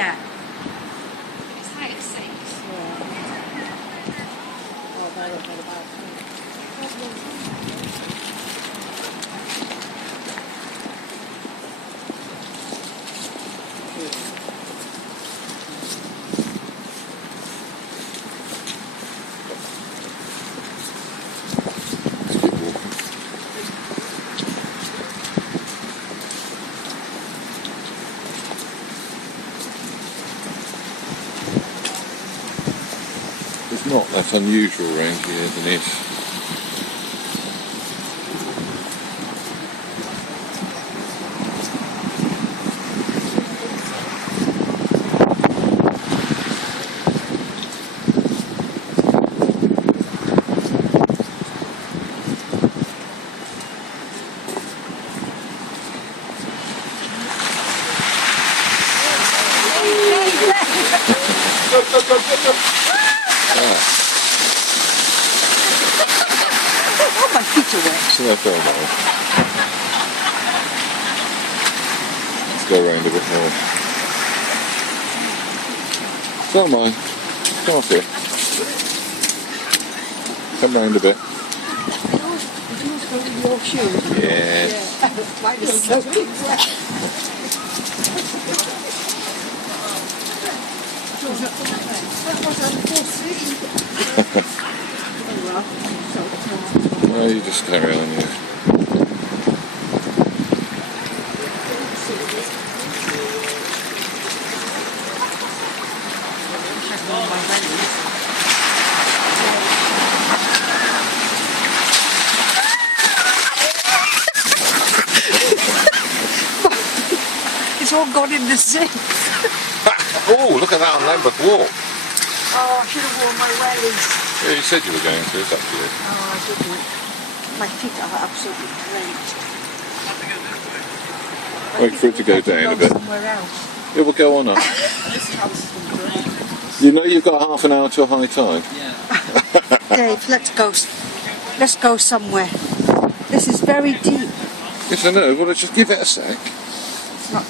Yeah. It's high at 6. Yeah. Oh, they don't know about It's not that unusual around here, Denise. Oh, my feet are wet. So that's all right. Let's go around a bit more. Don't mind. Come off here. Come round a bit. Did yours go with your shoes? Yes. Yeah. Mine is soaking wet. That was unforeseen. No, you just carry on, yeah. It's all gone in the sink. Oh, look at that on Lambeth Walk. Oh, I should have worn my wellies. Yeah, you said you were going to, it's up to you. Oh, I didn't. My feet are absolutely great. Wait for it to go down a bit. Somewhere else. It will go on up. You know you've got half an hour till high tide? Yeah. Dave, let's go somewhere. This is very deep. Yes, I know. Well, just give it a sec. It's not